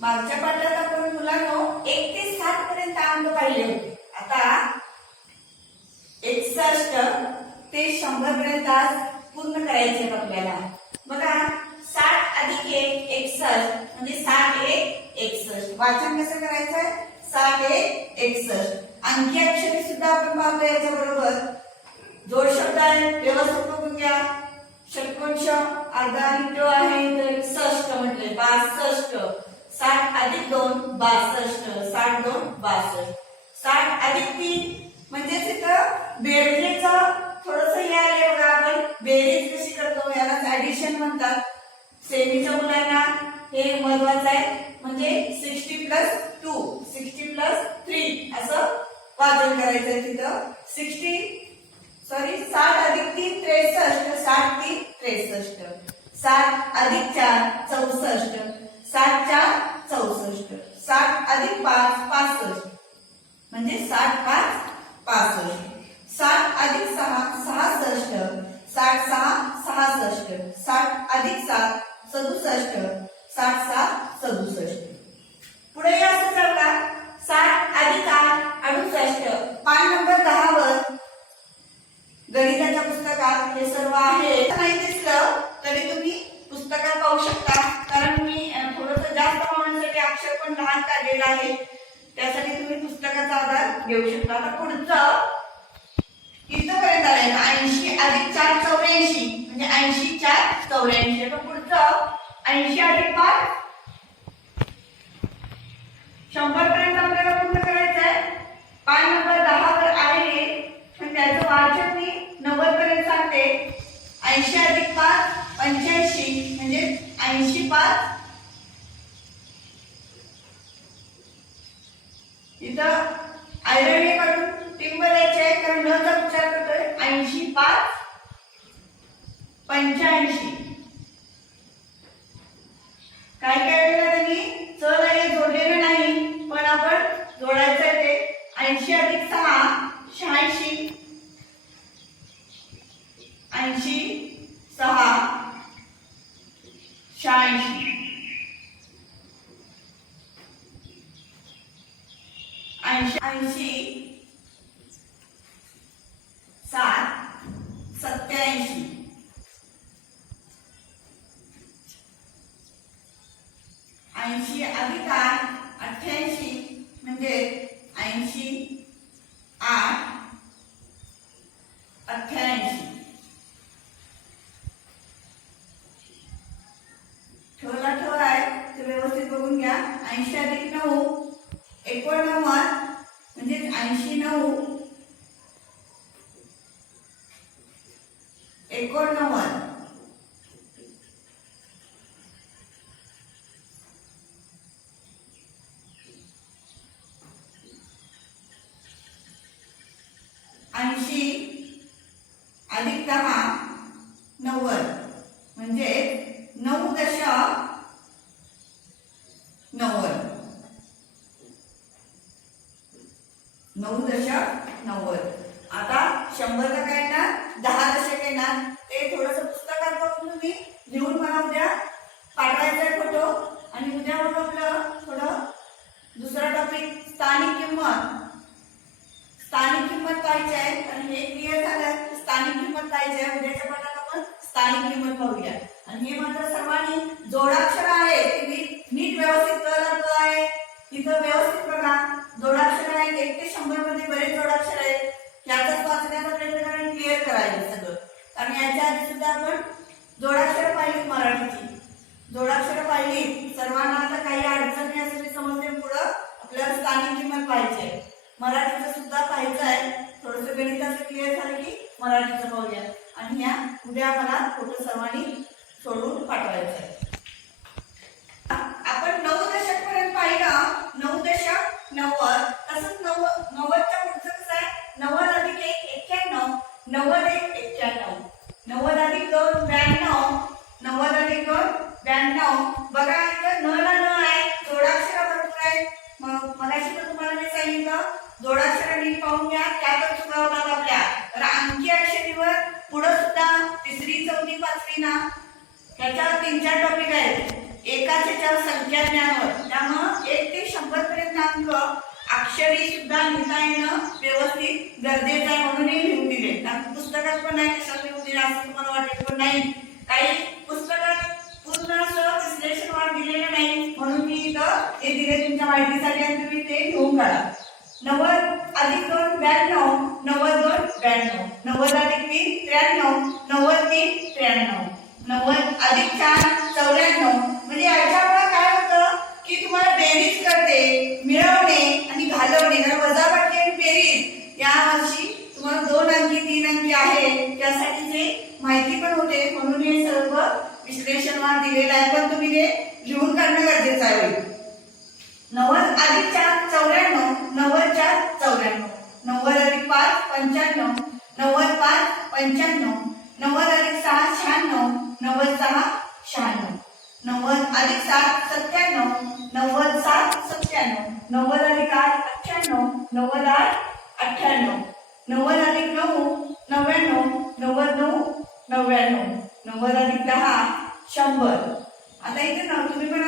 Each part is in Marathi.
मागच्या पाठात आपण मुलांनो 1 ते 7 पर्यंत अंक पाहिले होते. आता 61 ते 100 पर्यंत आज पूर्ण करायचे आहेत आपल्याला. बघा 60 अधिक 1 61 म्हणजे 60 1 61. वाचन कसं करायचं? 60 1 61. अंकी अक्षरे सुद्धा आपण पाहतो याच्या बरोबर. जोड शब्द आहे व्यवस्थित बघून घ्या. षटकोश अर्धा आणि तो आहे तर 61 म्हटले 62. 60 अधिक 2 62. 60 2 62. 60 अधिक 3 म्हणजेच इथं बेरजेचं थोडस हे आले बघा. आपण बेरीज कशी करतो यालाच ऍडिशन म्हणतात. सेमीच्या मुलांना हे महत्वाचं आहे. म्हणजे 60 प्लस 2 60 प्लस 3 असं वाचन करायचं तिथं. 60 अधिक 3 63. 60 3 63. 60 अधिक 4 64. 60 4 64. 60 अधिक 5 65 म्हणजे 60 5 65. 60 अधिक 6 66. 60 6 66. 60 अधिक 7 67. 60 7 67. पुढे असं चालला 60 अधिक 8 68. पान नंबर 10 वर गणिताच्या पुस्तकात हे सर्व आहे. नाही दिसलं तरी तुम्ही पुस्तकात पाहू शकता. कारण मी थोडंसं जास्त पाहण्यासाठी अक्षर पण लहान काढलेलं आहे. त्यासाठी तुम्ही पुस्तकाचा आधार घेऊ शकता. आता पुढचं इथपर्यंत आलंय 80 अधिक 4 84 म्हणजे 80 4 84. आता पुढचं 80 अधिक 5 100 पर्यंत आपल्याला पूर्ण करायचं आहे. पान नंबर 10 वर आहे पण त्याचं वाचन मी 90 पर्यंत सांगते. 80 अधिक 5 85 म्हणजे 80 5. इथं आयरणी करून टिंब द्यायचे आहे कारण न चा उच्चार करतोय. 80 5 85. काय केलेलं त्यांनी चल आहे जोडलेलं नाही पण आपण जोडायचं आहे ते. 80 अधिक 6 86. 80 6 86. 80 7 87. 80 अधिक 8 88 म्हणजे 80 8 88. ठेवला ठेवा आहे ते व्यवस्थित बघून घ्या. 80 अधिक 9 89 म्हणजे 80 9 89. 80 अधिक 10 90 म्हणजे 9.90. 9.90. आता 100 ला काय येणार 10 दशक येणार. ते थोडंसं पुस्तकात बघून तुम्ही लिहून मला उद्या पाठवायचा फोटो. आणि उद्या मग आपलं थोडं दुसरा टॉपिक स्थानिक किंमत. स्थानिक किंमत पाहिजे आहे कारण हे क्लिअर झालं. स्थानिक किंमत पाहिजे आहे. उद्याच्या पाठात आपण स्थानिक किंमत पाहूया. आणि हे मात्र सर्वांनी जोडाक्षर आहे ते नीट व्यवस्थित कळलं आहे. इथं व्यवस्थित बघा जोडाक्षर आहेत. 1 ते 100 मध्ये बरेच जोडाक्षर आहेत. याचाच वाचण्याचा प्रयत्न करा. क्लिअर करायचं सगळं. कारण याच्या आधी सुद्धा आपण जोडाक्षर पाहिली मराठीची. जोडाक्षर पाहिली सर्वांना. आता काही अडचणी असलेली समजते पुढं आपल्याला स्थानिक किंमत पाहिजे. मराठीचं सुद्धा पाहायचं आहे. थोडंसं गणिताचं क्लिअर झालं की मराठीचं पाहूया. आणि या उद्या मला फोटो सर्वांनी सोडून पाठवायचं आहे. आपण 9 दशक पर्यंत पाहिलं. 9 दशक 90. तसंच 90 च्या पुढचं कसं आहे 90 अधिक 1 91. 90 1 91. 90 अधिक 2 92. 90 अधिक 2 92. बघा इथं न ला न आहे. जोडाक्षर भरपूर आहे. मगाशी पण तुम्हाला मी सांगितलं जोडाक्षर नीट पाहून घ्या. त्यातच चुका होतात आपल्या. तर अंकी अक्षरीवर पुढे सुद्धा 3री 4थी 5वी ना त्याच्यावर 3-4 टॉपिक आहेत. एकाच याच्यावर संख्या ज्ञानावर. त्यामुळे अक्षरी सुद्धा लिहिता येणं व्यवस्थित गरजेचं आहे म्हणून हे लिहून दिले. पुस्तकात पण नाही कशाला लिहून दिले असं तुम्हाला वाटेल पण नाही, काही पुस्तकात पूर्ण असं विश्लेषण दिलेलं नाही म्हणून मी इथं हे दिले तुमच्या माहितीसाठी आणि तुम्ही ते लिहून काढा. 90 अधिक 2 92, 90 2 92, 90 अधिक 3 93, 90 3 93, 90 अधिक 4 94. म्हणजे याच्यामुळे काय होतं की तुम्हाला बेरीज करते, मिळवणे आणि घालवणे, वजाबाकी आणि बेरीज या वर्षी तुम्हाला 2 अंकी 3 अंकी आहे त्यासाठीचे माहिती पण होते म्हणून हे सर्व विश्लेषण दिलेलं आहे पण तुम्ही हे लिहून काढणं गरजेचं आहे. 90 अधिक 4 94, 90 4 94, 90 अधिक 5 95, 90 5 95, 90 अधिक 6 96, 90 6 96, 90 अधिक 7 97, 90 7 97, 90 अधिक 8 98, 90 8 98, 90 अधिक 9 99, 90 9 99, 90 अधिक 10 100. आता इथे ना तुम्ही पण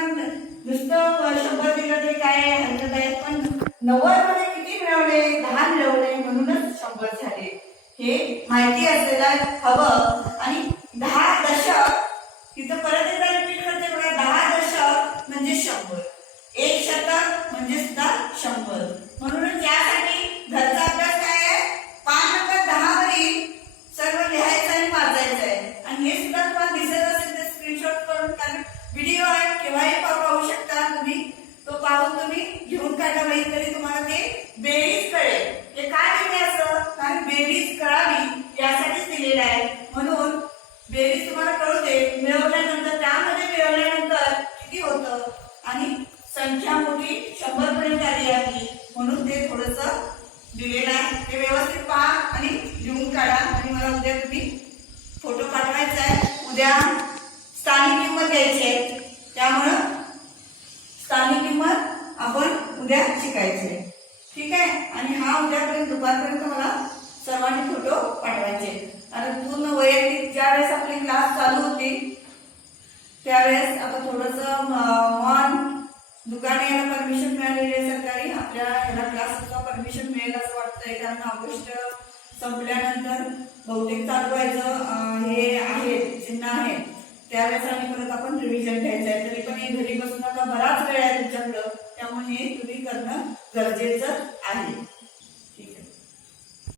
नुसतं 100 दिलं तरी काय हरकत आहे पण 90 मध्ये किती मिळवले 10 मिळवले म्हणूनच 100 झाले हे माहिती असायला हवं. आणि 10 दशक तिथं परत एकदा रिपीट करते बघा, 10 दशक म्हणजे 100, 1 शतक म्हणजे सुद्धा 100. म्हणूनच यासाठी घरचा अभ्यास काय आहे, पान नंबर 10 वरील सर्व लिहायचं आणि वाचायचं आहे. आणि हे सुद्धा तुम्हाला दिसत असेल तर स्क्रीनशॉट करून, कारण व्हिडिओ आहे केव्हाही पाहू शकता तुम्ही, तो पाहून तुम्ही घेऊन काढा वही तरी तुम्हाला ते बेरीज कळेल. हे काय दिले असं, कारण बेरीज कळावी यासाठीच दिलेलं आहे म्हणून बेरीज तुम्हाला कळू दे. मिळवल्यानंतर त्यामध्ये मिळवल्यानंतर किती होतं आणि संख्या मोठी 100 पर्यंत आली आहे म्हणून ते थोडंसं दिलेलं आहे. ते व्यवस्थित पहा आणि लिहून काढा आणि मला उद्या तुम्ही फोटो पाठवायचा आहे. उद्या स्थानिक किंमत द्यायची आहे त्यामुळं स्थानिक किंमत आपण उद्या शिकायची आहे. ठीक आहे. आणि हा उद्यापर्यंत दुपारपर्यंत मला सर्वांनी फोटो पाठवायचे. आणि पूर्ण वैयक्तिक ज्यावेळेस आपली क्लास चालू होती त्यावेळेस आता थोडंसं मन दुकाने याला परमिशन मिळालेली आहे सरकारी, आपल्या ह्याला क्लासला परमिशन मिळेल असं वाटतंय कारण ऑगस्ट संपल्यानंतर बहुतेक चालू व्हायचं हे आहे चिन्ह आहे त्यावेळेस आणि परत आपण रिव्हिजन घ्यायचं आहे. तरी पण हे घरी बसून आता बराच वेळ आहे तुमच्याकडं त्यामुळे हे तुम्ही करणं गरजेचं आहे.